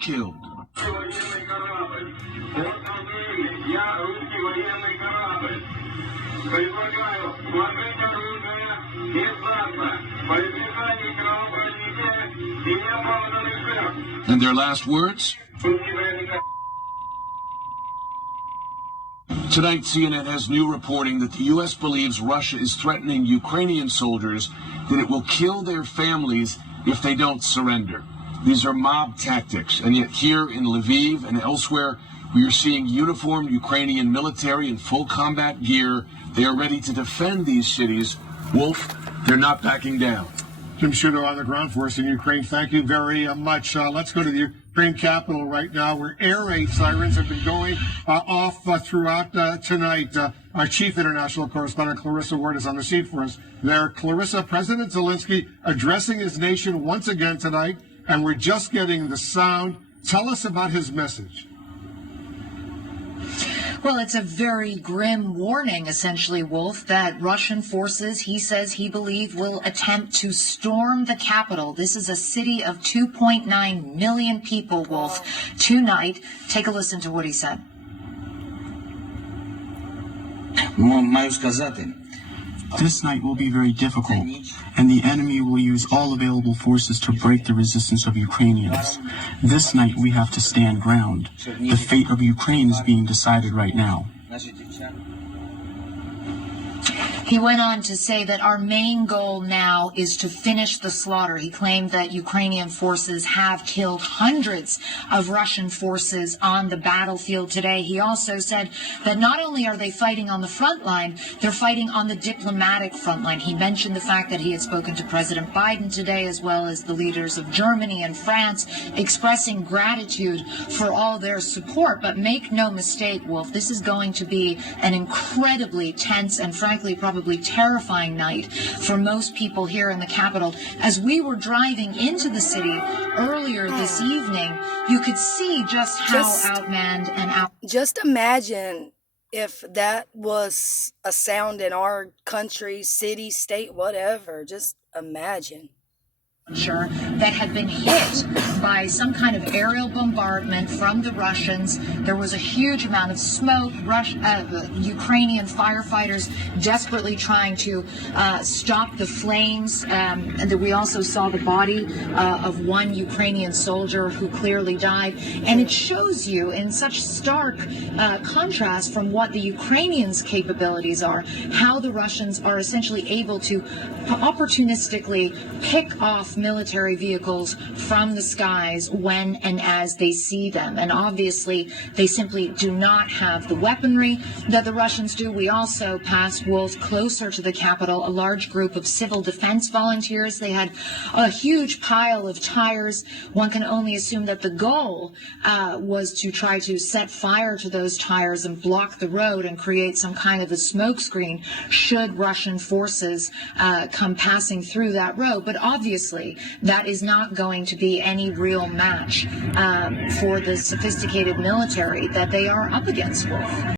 killed. And their last words? Tonight, CNN has new reporting that the U.S. believes Russia is threatening Ukrainian soldiers that it will kill their families if they don't surrender. These are mob tactics, and yet here in Lviv and elsewhere, we are seeing uniformed Ukrainian military in full combat gear. They are ready to defend these cities. Wolf, they're not backing down. Jim Sciutto on the ground for us in Ukraine. Thank you very much. Let's go to the Ukraine capital right now, where air raid sirens have been going off throughout tonight. Our chief international correspondent, Clarissa Ward, is on the seat for us there. Clarissa, President Zelensky addressing his nation once again tonight, and we're just getting the sound. Tell us about his message. Well, it's a very grim warning, essentially, Wolf, that Russian forces, he says he believes, will attempt to storm the capital. This is a city of 2.9 million people, Wolf, tonight. Take a listen to what he said. This night will be very difficult, and the enemy will use all available forces to break the resistance of Ukrainians. This night we have to stand ground. The fate of Ukraine is being decided right now. He went on to say that our main goal now is to finish the slaughter. He claimed that Ukrainian forces have killed hundreds of Russian forces on the battlefield today. He also said that not only are they fighting on the front line, they're fighting on the diplomatic front line. He mentioned the fact that he had spoken to President Biden today, as well as the leaders of Germany and France, expressing gratitude for all their support. But make no mistake, Wolf, this is going to be an incredibly tense and frankly probably terrifying night for most people here in the capital. As we were driving into the city earlier this evening, you could see just how outmanned and Just imagine if that was a sound in our country, city, state, whatever. Just imagine. That had been hit by some kind of aerial bombardment from the Russians. There was a huge amount of smoke. Ukrainian firefighters desperately trying to stop the flames. And we also saw the body of one Ukrainian soldier who clearly died. And it shows you in such stark contrast from what the Ukrainians' capabilities are, how the Russians are essentially able to opportunistically pick off military vehicles from the skies when and as they see them. And obviously, they simply do not have the weaponry that the Russians do. We also passed, Wolf, closer to the capital, a large group of civil defense volunteers. They had a huge pile of tires. One can only assume that the goal was to try to set fire to those tires and block the road and create some kind of a smoke screen should Russian forces come passing through that road. But obviously, that is not going to be any real match for the sophisticated military that they are up against, Wolf.